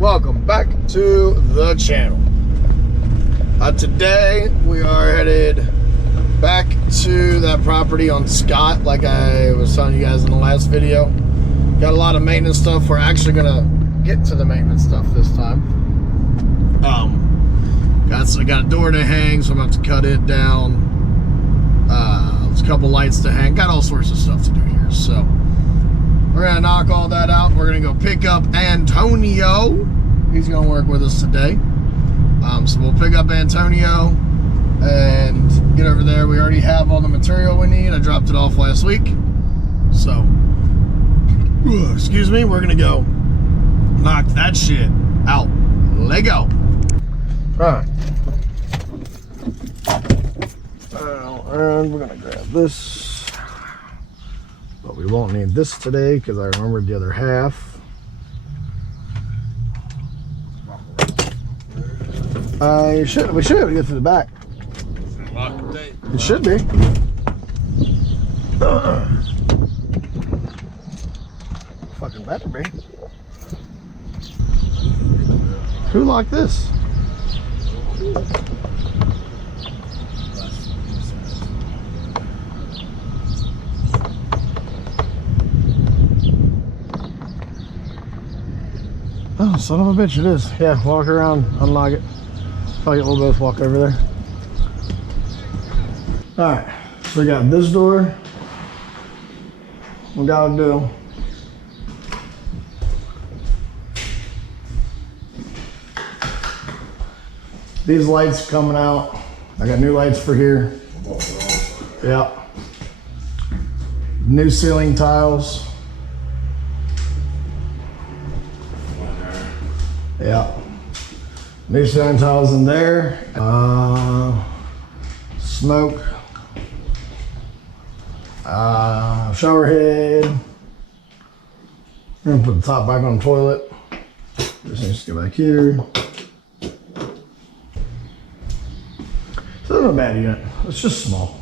Welcome back to the channel. Today we are headed back to that property on Scott, like I was telling you guys in the last video. Got a lot of maintenance stuff. We're actually gonna get to the maintenance stuff this time. Got a door to hang, so I'm about to cut it down. There's a couple lights to hang. Got all sorts of stuff to do here, so we're gonna knock all that out. We're gonna go pick up Antonio. He's gonna work with us today. So we'll pick up Antonio and get over there. We already have all the material we need. I dropped it off last week. So, excuse me, we're gonna go knock that shit out. Lego. Alright. And we're gonna grab this. But we won't need this today because I remembered the other half. We should be able to get to the back. It should be. Fucking better be. Who locked this? Oh, son of a bitch, it is. Yeah, walk around, unlock it. Probably we'll both walk over there. Alright, so we got this door. We gotta do. These lights coming out. I got new lights for here. Yeah. New ceiling tiles. Yeah. New ceiling tiles in there. Smoke. Shower head. We're gonna put the top back on the toilet. Just needs to go back here. It's not a bad unit. It's just small.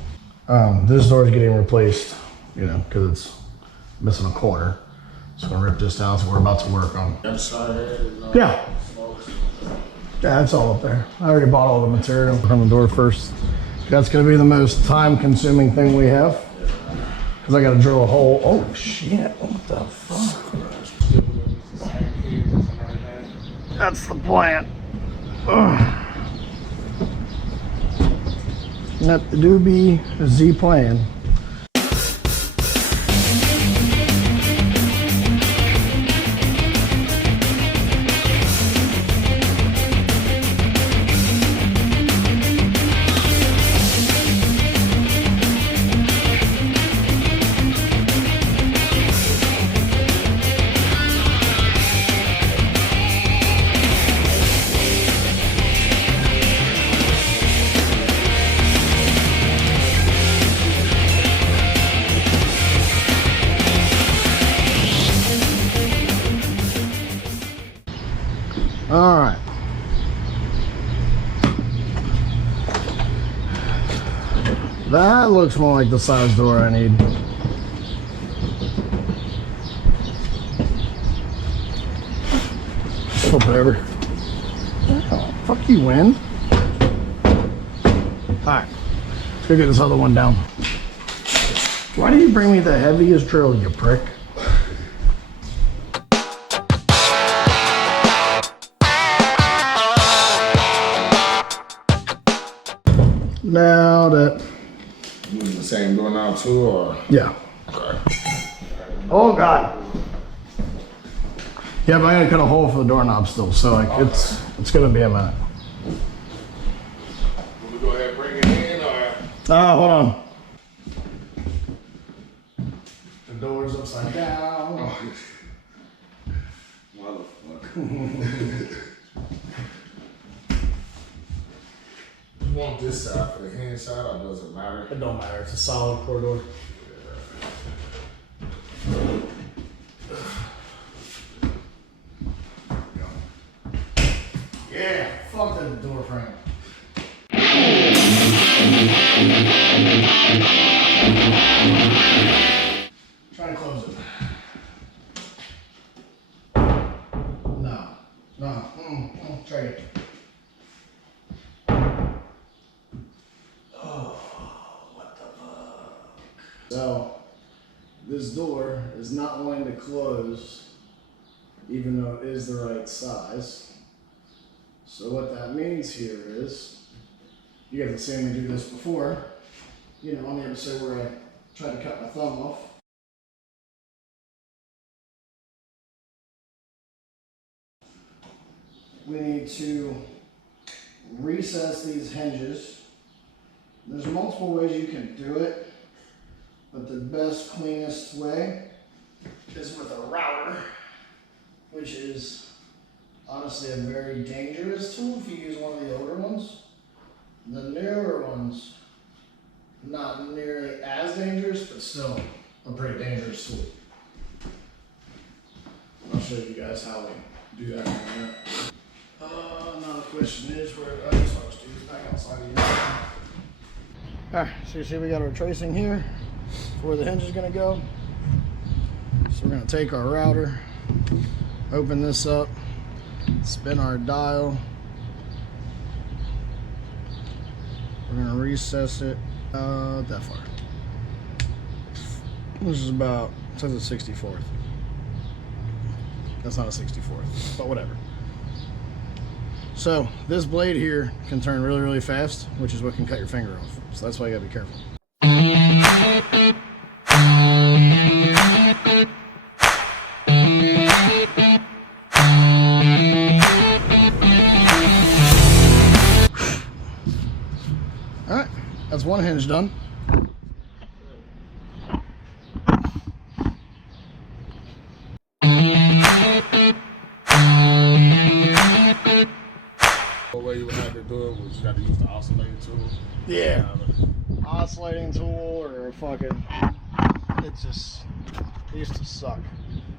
This door is getting replaced, you know, because it's missing a corner. So I'm gonna rip this down, so we're about to work on. Yeah. Yeah, it's all up there. I already bought all the material from the door first. That's gonna be the most time-consuming thing we have. Cause I gotta drill a hole. Oh shit, what the fuck? That's the plant. Ugh. Not the doobie Z plan. All right. That looks more like the size door I need. Flip it over. Oh, fuck you, wind. All right, let's go get this other one down. Why do you bring me the heaviest drill, you prick? Now that Is the same doorknob too, or? yeah. Okay. Oh god. Yeah, but I gotta cut a hole for the doorknob still, so like it's gonna be a minute. Will we go ahead and bring it in, or? Hold on. The door's upside down. Oh. Motherfucker. You want this side for the hand side, or does it matter? It don't matter, it's a solid corridor. Yeah, fuck that door frame. Try to close it. No. No, try it. Oh, what the fuck? So, this door is not wanting to close, even though it is the right size. So what that means here is, you guys have seen me do this before, you know, on the episode where I tried to cut my thumb off. We need to recess these hinges. There's multiple ways you can do it, but the best, cleanest way is with a router, which is honestly a very dangerous tool if you use one of the older ones. The newer ones, not nearly as dangerous, but still a pretty dangerous tool. I'll show you guys how we do that in a minute. Now the question is where I just want to do this back outside of here. Alright, so you see we got our tracing here for where the hinge is going to go. So we're going to take our router, open this up, spin our dial. We're going to recess it that far. This is about, it says a 64th. That's not a 64th, but whatever. So this blade here can turn really, really fast, which is what can cut your finger off. So that's why you gotta be careful. All right, that's one hinge done. The way you would have to do it was you got to use the oscillating tool. Yeah. Oscillating tool or a fucking, it used to suck.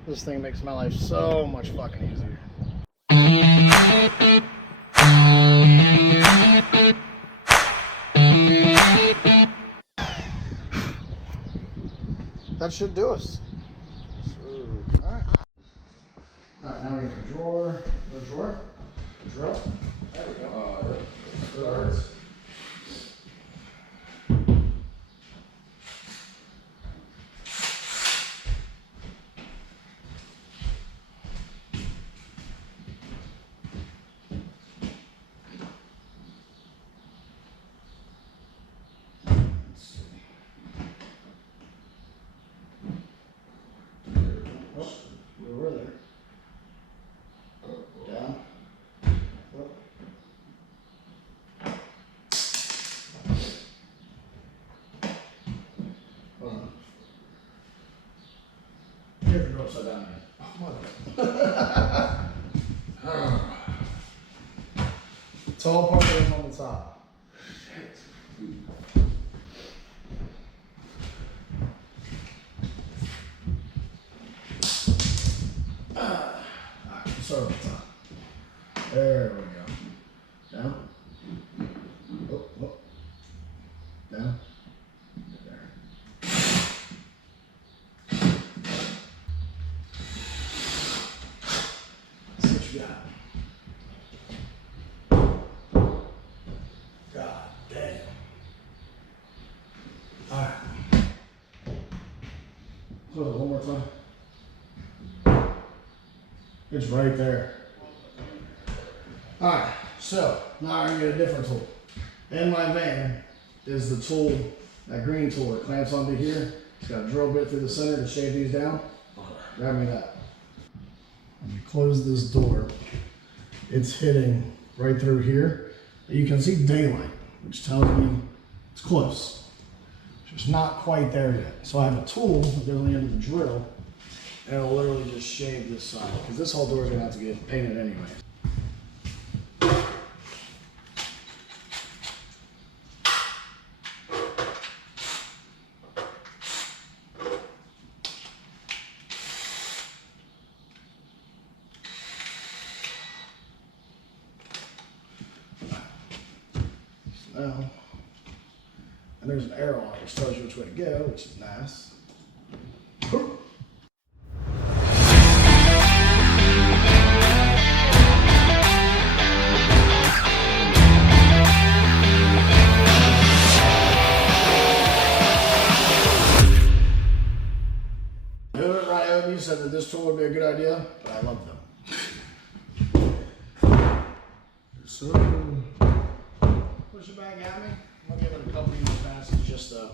This thing makes my life so much fucking easier. That should do us. Alright. Alright, now we get the drawer. The drawer? The drill? There we go. That hurts. Over there. Down. Up. Hold on. You have to go upside down again. Tall part is on the top. Start on the top. There we go. Down. Oh, oh. Down. There. Let's see what you got. God damn. Alright. Close it one more time. It's right there. Alright, so now I'm gonna get a different tool. In my van is the tool, that green tool that clamps onto here. It's got a drill bit through the center to shave these down. Grab me that. When you close this door, it's hitting right through here. You can see daylight, which tells me it's close. It's just not quite there yet. So I have a tool that goes on the end of the drill, and it'll literally just shave this side, because this whole door is gonna have to get painted anyway. Now, and there's an arrow on it which tells you which way to go, which is nice. a good idea, but I love them. So, Push it back at me. I'm gonna give it a couple of passes just to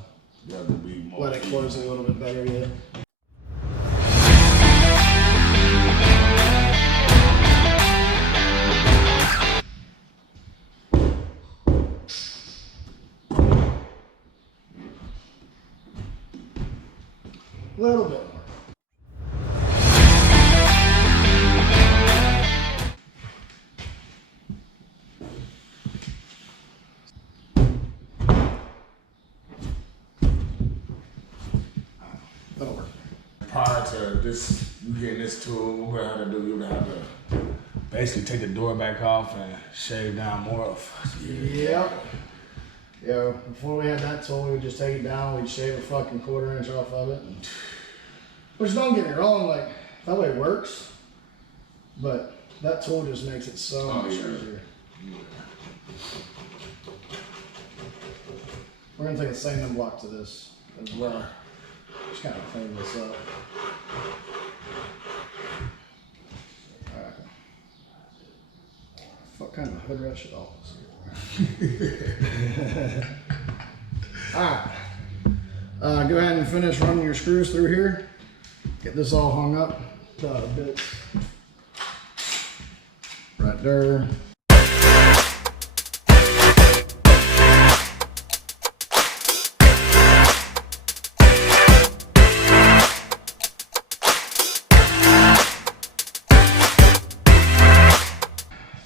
got to be more. let it close a little bit better yet. A little bit more. That'll work. Prior to this, you getting this tool, what we're gonna have to do, you're gonna have to basically take the door back off and shave down more of. Yep. Yeah, before we had that tool, we would just take it down, we'd shave a fucking 1/4 inch off of it. Which, don't get me wrong, like, that way it works, but that tool just makes it so much easier. We're gonna take a sanding block to this as well. Just kind of clean this up. Alright. What kind of hood rat should all this? Alright. Go ahead and finish running your screws through here. Get this all hung up. Bits. Right there.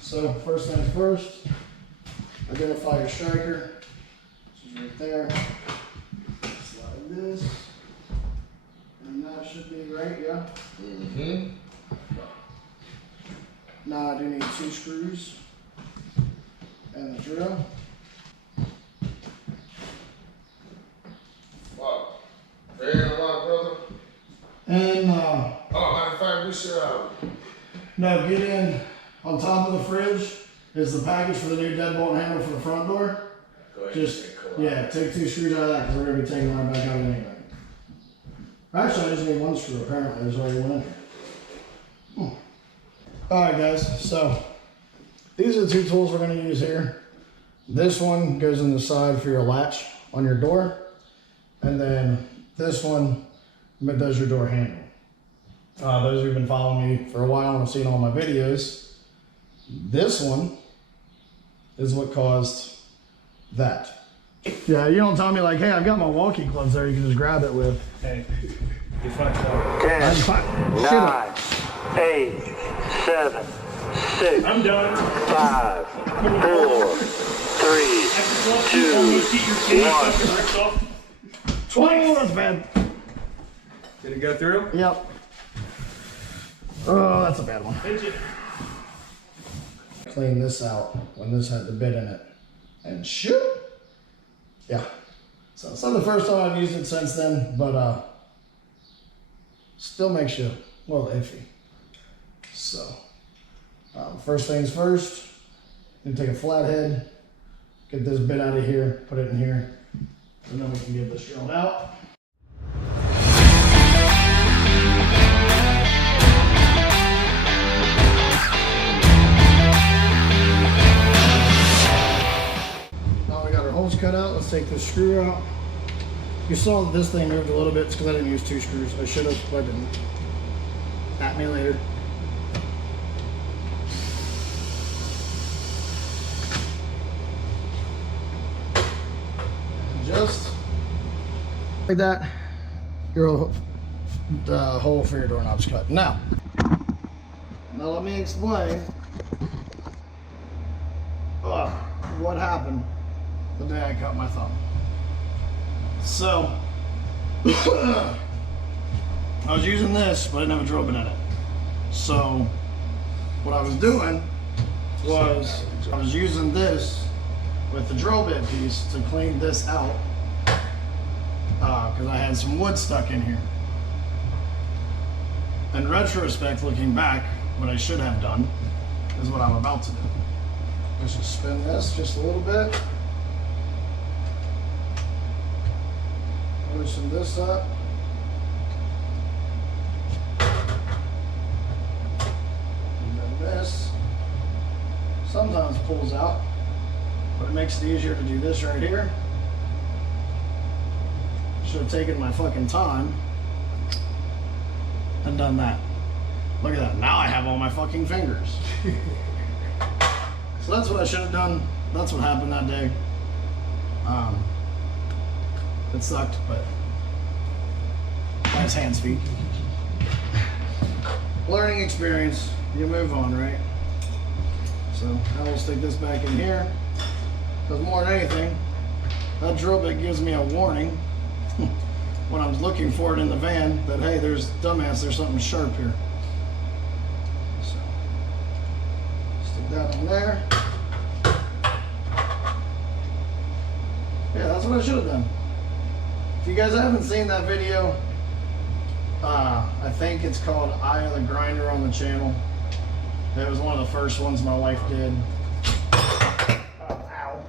So first things first, identify your striker. This is right there. Slide this. And that should be right, yeah? Mm-hmm. Now I do need 2 screws and the drill. Wow. Very a lot, brother. And Oh, matter of fact, we should. now get in on top of the fridge is the package for the new deadbolt handle for the front door. Go ahead. Just, yeah, take 2 screws out of that because we're going to be taking right back out anyway. Actually, I just need 1 screw apparently. There's already 1 in here. Alright guys, so these are the 2 tools we're going to use here. This one goes in the side for your latch on your door. And then this one does your door handle. Those who've been following me for a while and have seen all my videos, this one is what caused that. Yeah, you don't tell me like, hey, I've got my walkie gloves there, you can just grab it with. Hey, you fucked up. 10, 9, 8, 7, 6, I'm done. 5, 4, 3, 2, 1. Oh, that's bad. Did it go through? Yep. Oh, that's a bad one. Pinch it. Clean this out when this had the bit in it. And shoot. Yeah. So it's not the first time I've used it since then, but still makes you a little iffy. So, first things first, you take a flathead, get this bit out of here, put it in here, and then we can get this drilled out. Now we got our holes cut out, let's take this screw out. You saw that this thing moved a little bit, it's because I didn't use 2 screws. I should have, but I didn't. At me later. Just like that, your hole for your doorknob's cut. Now let me explain what happened the day I cut my thumb. So, I was using this, but I didn't have a drill bit in it. So, what I was doing was I was using this with the drill bit piece to clean this out because I had some wood stuck in here. In retrospect, looking back, what I should have done is what I'm about to do. Let's just spin this just a little bit. Loosen this up. sometimes pulls out, but it makes it easier to do this right here. Should have taken my fucking time and done that. Look at that. Now I have all my fucking fingers. So that's what I should have done. That's what happened that day. It sucked, but nice hands, feet. Learning experience. You move on, right? So now we'll stick this back in here. Because more than anything, that drill bit gives me a warning when I'm looking for it in the van that, hey, there's something sharp here. So stick that on there. Yeah, that's what I should have done. If you guys haven't seen that video, I think it's called Eye of the Grinder on the channel. That was one of the first ones my wife did. Ow.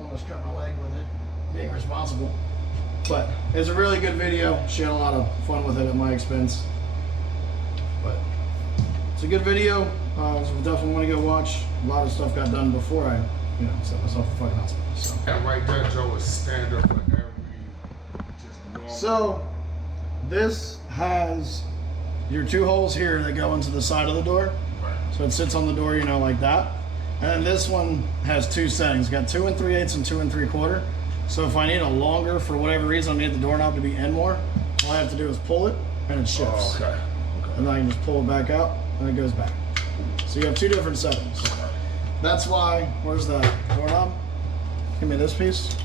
Almost cut my leg with it. Being responsible. But it's a really good video. She had a lot of fun with it at my expense. But it's a good video. So definitely want to go watch. A lot of stuff got done before I, set myself in fucking hospital. So. That right there, Joe, is standard for every just normal. So this has your two holes here that go into the side of the door. Right. So it sits on the door, like that. And then this one has two settings. Got 2 3/8 and 2 3/4. So if I need a longer, for whatever reason, I need the doorknob to be in more, all I have to do is pull it and it shifts. Oh, okay. And then I can just pull it back out and it goes back. So you have two different settings. That's why, where's that doorknob? Give me this piece.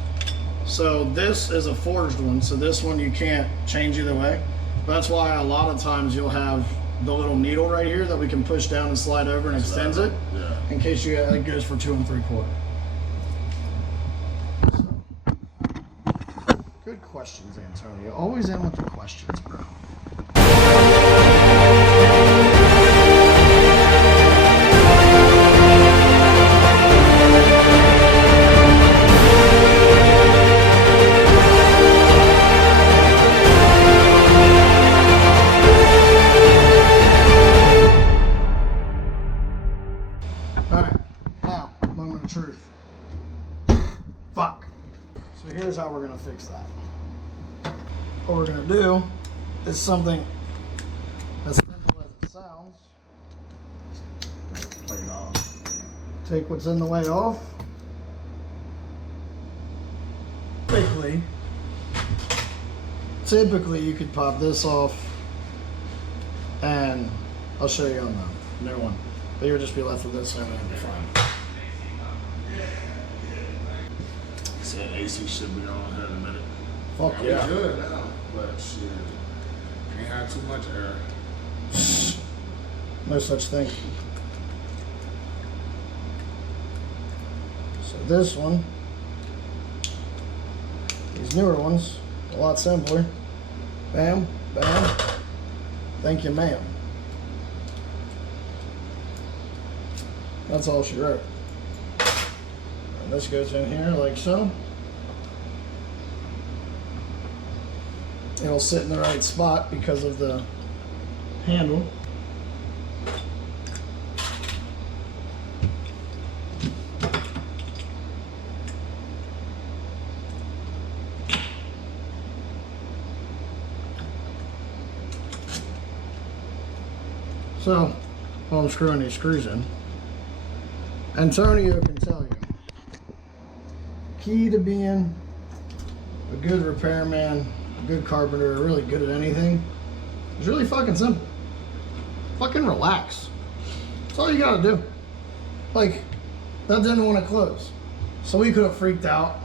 So this is a forged one, so this one you can't change either way. That's why a lot of times you'll have the little needle right here that we can push down and slide over and extends it. Yeah. In case it goes for 2 3/4. So. Good questions, Antonio. Always in with the questions, bro. Truth. Fuck. So here's how we're gonna fix that. What we're gonna do is something as simple as it sounds. Plate it off. Take what's in the way off. Typically you could pop this off and I'll show you on the new one. But you would just be left with this and everything will be fine. Said AC should be on here in a minute. Fuck yeah. We good now, but shit, can't have too much air. No such thing. So this one, these newer ones, a lot simpler. Bam, bam. Thank you, ma'am. That's all she wrote. And this goes in here like so. It'll sit in the right spot because of the handle. So, while I'm screwing these screws in, Antonio can tell you, key to being a good repairman, a good carpenter, really good at anything, is really fucking simple. Fucking relax. That's all you gotta do. Like, that didn't want to close. So we could have freaked out,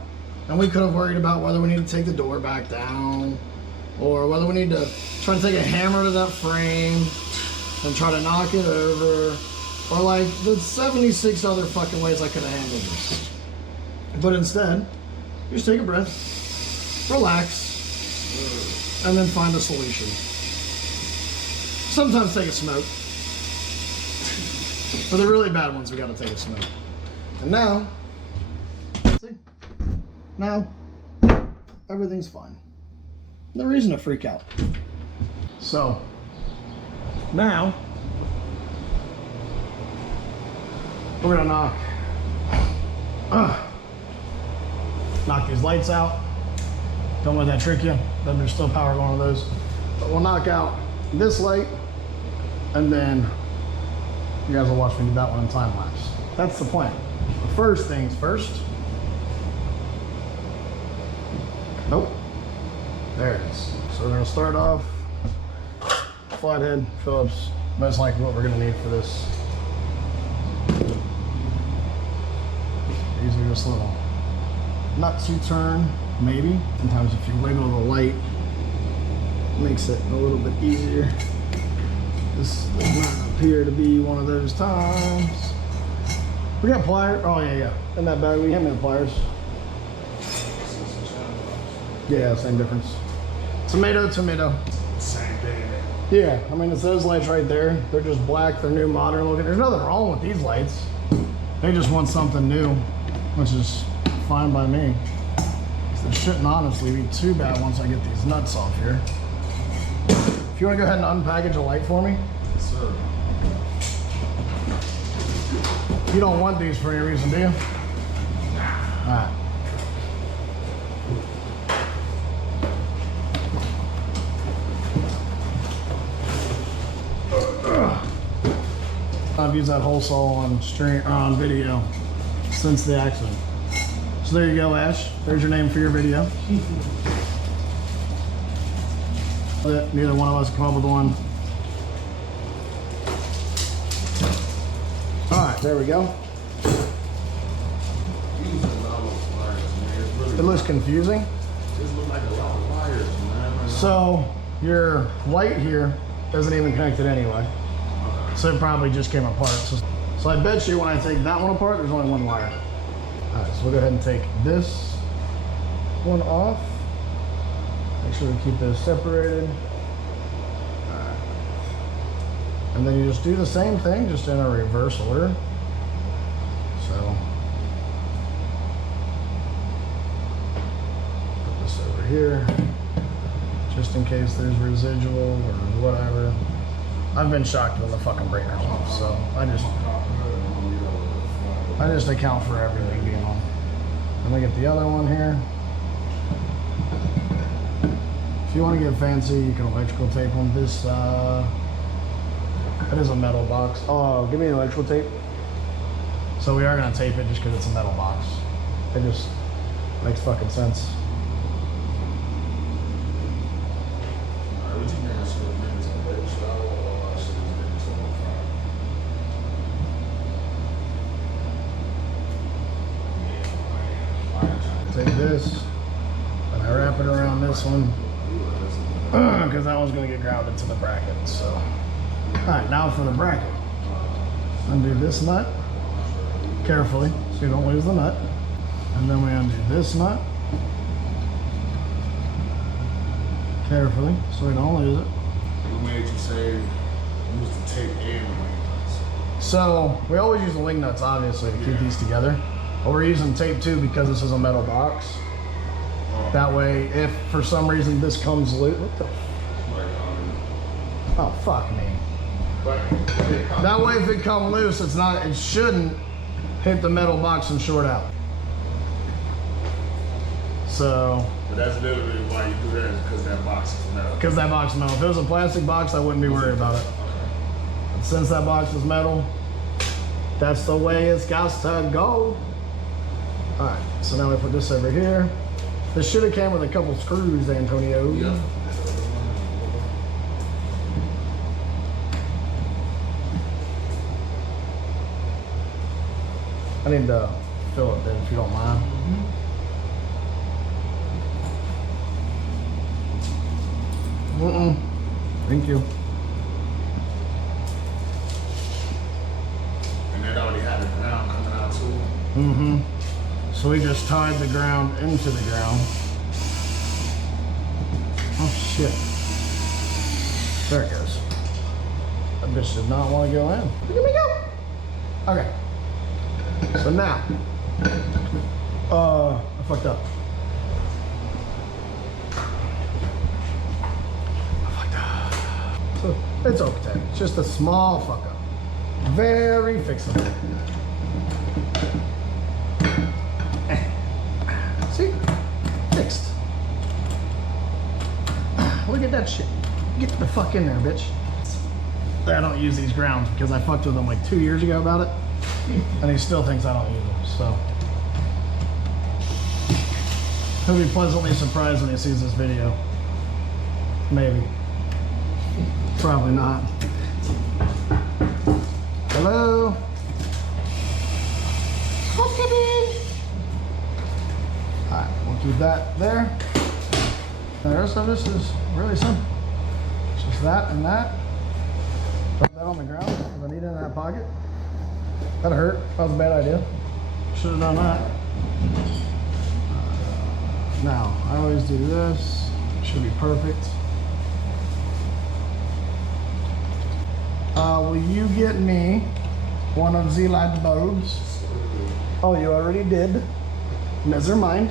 and we could have worried about whether we need to take the door back down, or whether we need to try to take a hammer to that frame and try to knock it over, or like the 76 other fucking ways I could have handled this. But instead, you just take a breath, relax, and then find a solution. Sometimes take a smoke. For the really bad ones, we gotta take a smoke. And now, see? Now, everything's fine. No reason to freak out. So, now, we're gonna knock these lights out. Don't let that trick you. Then there's still power going on those. But we'll knock out this light, and then you guys will watch me do that one in time lapse. That's the plan. But first things first. Nope. There it is. So we're gonna start off flathead Phillips. Most likely what we're gonna need for this. These are just little nuts you turn, maybe. Sometimes if you wiggle the light, it makes it a little bit easier. This does not appear to be one of those times. We got pliers. Oh yeah. In that bag, we have the pliers. Yeah, same difference. Tomato, tomato. Same thing. Yeah, I mean, it's those lights right there. They're just black, they're new, modern looking. There's nothing wrong with these lights. They just want something new, which is fine by me. It shouldn't honestly be too bad once I get these nuts off here. If you want to go ahead and unpackage a light for me. Yes, sir. You don't want these for any reason, do you? All right. I've used that hole saw on stream or on video since the accident. So there you go, Ash. There's your name for your video. Neither one of us come up with one. All right, there we go. It looks confusing. Just look like a lot of wires, man. So your light here isn't even connected anyway. So it probably just came apart. So I bet you when I take that one apart, there's only one wire. All right, so we'll go ahead and take this one off. Make sure we keep those separated. All right. And then you just do the same thing, just in a reverse order. So put this over here, just in case there's residual or whatever. I've been shocked when the fucking breaker's off, so I just account for everything being on. Let me get the other one here. If you want to get fancy, you can electrical tape on this. It is a metal box. Oh, give me the electrical tape. So we are gonna tape it just because it's a metal box. It just makes fucking sense. Take this, and I wrap it around this one, because that one's gonna get grounded to the bracket, so. All right, now for the bracket. Undo this nut, carefully, so you don't lose the nut. And then we undo this nut, carefully, so we don't lose it. What made you say use the tape and the wing nuts? So we always use the wing nuts, obviously, to keep these together. But we're using tape too because this is a metal box. That way, if for some reason this comes loose, what the? Oh fuck me. That way, if it comes loose, it shouldn't hit the metal box and short out. So. But that's literally why you do that, is because that box is metal. Because that box is metal. If it was a plastic box, I wouldn't be worried about it. But since that box is metal, that's the way it's got to go. All right, so now we put this over here. This should have came with a couple screws, Antonio. Yep. I need to fill it then, if you don't mind. Thank you. And it already had the ground coming out too. Mm-hmm. So we just tied the ground into the ground. Oh shit. There it goes. That bitch did not want to go in. Look at me go. Okay. So now, I fucked up. So it's okay. It's just a small fuck up. Very fixable. look at that shit. Get the fuck in there, bitch. I don't use these grounds because I fucked with him like 2 years ago about it. And he still thinks I don't use them, so. He'll be pleasantly surprised when he sees this video. Maybe. Probably not. Hello? Alright, we'll keep that there. The rest of this is really simple. It's just that and that. Put that on the ground because I need it in that pocket. That hurt. That was a bad idea. Should have done that. Now, I always do this. Should be perfect. Will you get me one of the light bulbs? Oh, you already did. Never mind.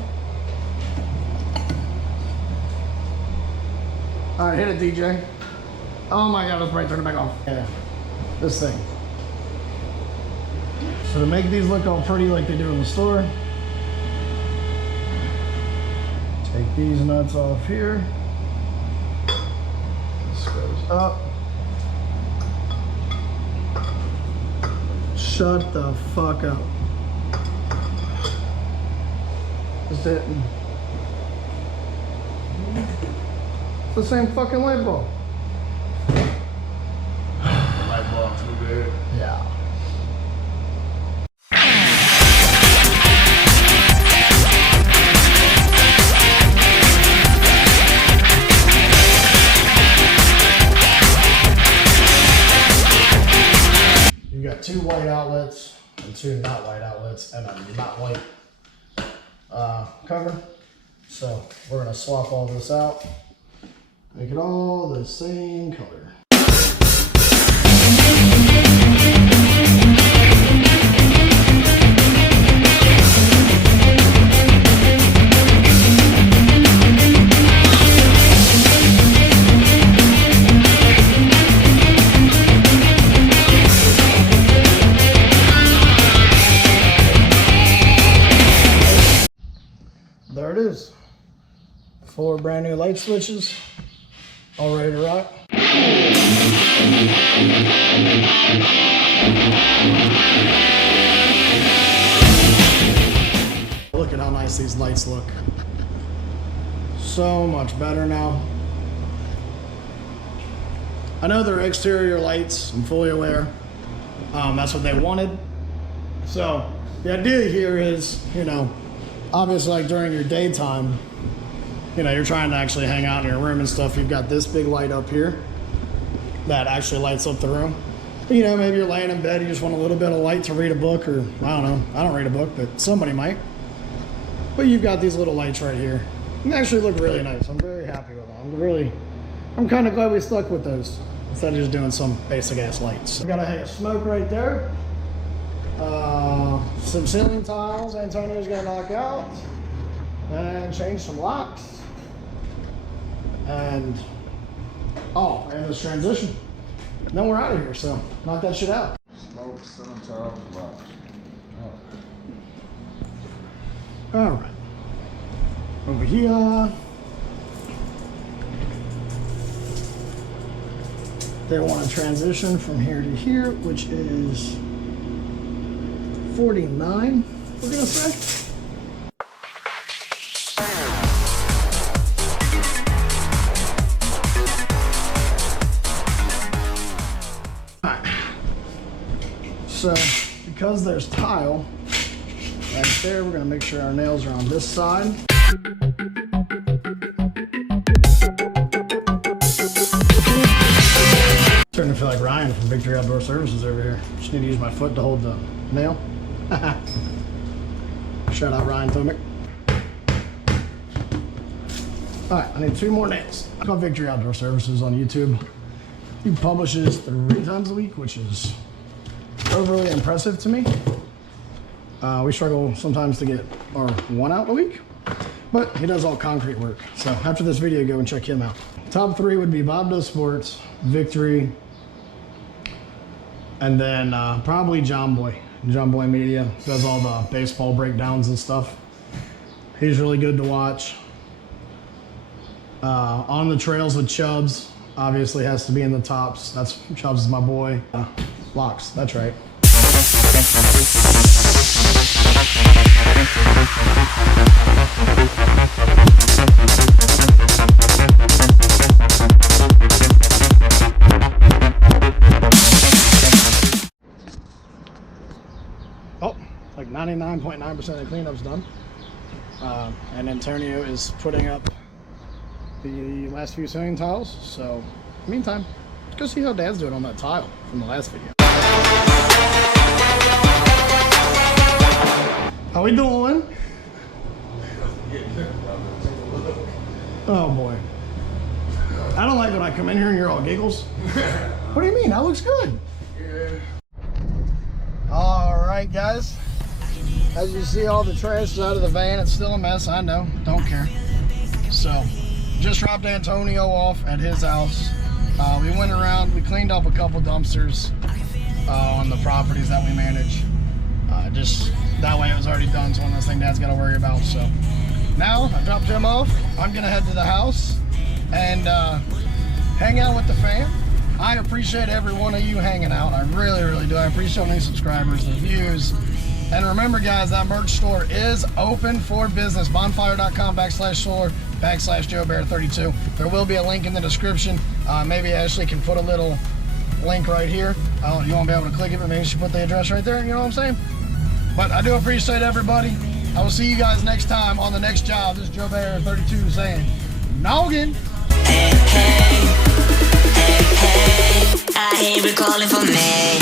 All right, hit it, DJ. Oh my God, let's probably turn it back off. Yeah, this thing. So to make these look all pretty like they do in the store, take these nuts off here. This goes up. Shut the fuck up. Is it? It's the same fucking light bulb. Light bulb too big. Yeah. You got 2 white outlets and 2 not white outlets and a not white cover. So we're gonna swap all this out, make it all the same color. There it is. 4 brand new light switches, all ready to rock. Look at how nice these lights look. So much better now. I know they're exterior lights, I'm fully aware. That's what they wanted. So the idea here is, you know, obviously like during your daytime, you know, you're trying to actually hang out in your room and stuff. You've got this big light up here that actually lights up the room. You know, maybe you're laying in bed, you just want a little bit of light to read a book, or I don't know. I don't read a book, but somebody might. But you've got these little lights right here. They actually look really nice. I'm very happy with them. I'm kind of glad we stuck with those instead of just doing some basic ass lights. We got a hang of smoke right there. Some ceiling tiles Antonio's gonna knock out and change some locks, and this transition. And then we're out of here, so knock that shit out. Smoke, ceiling tiles, box. All right, over here they want to transition from here to here, which is 49, we're gonna say. Alright. So, because there's tile right there, we're gonna make sure our nails are on this side. Starting to feel like Ryan from Victory Outdoor Services over here. Just need to use my foot to hold the nail. Shout out Ryan Tomic. Alright, I need 2 more nails. I call Victory Outdoor Services on YouTube. He publishes 3 times a week, which is overly impressive to me. We struggle sometimes to get our 1 out a week, but he does all concrete work. So after this video, go and check him out. Top 3 would be Bob Does Sports, Victory, and then probably John Boy. John Boy Media does all the baseball breakdowns and stuff. He's really good to watch. On the trails with Chubbs, obviously has to be in the tops. That's Chubbs is my boy. Locks, that's right. Oh, like 99.9% of the cleanup's done. And Antonio is putting up the last few ceiling tiles. So, meantime, let's go see how Dad's doing on that tile from the last video. How we doing? Oh boy. I don't like when I come in here and you're all giggles. What do you mean? That looks good. All right, guys. As you see, all the trash is out of the van. It's still a mess, I know. Don't care. So, just dropped Antonio off at his house. We went around, we cleaned up a couple dumpsters on the properties that we manage. Just that way it was already done, so one less thing Dad's got to worry about. So now I dropped him off. I'm gonna head to the house and hang out with the fam. I appreciate every one of you hanging out. I really, really do. I appreciate all the subscribers, the views. And remember, guys, that merch store is open for business. Bonfire.com/store/JoeBear32. There will be a link in the description. Maybe Ashley can put a little link right here. You won't be able to click it, but maybe she put the address right there. You know what I'm saying? But I do appreciate everybody. I will see you guys next time on the next job. This is JoeBear32 saying, noggin. Hey, hey, hey, hey, I hear you calling for me.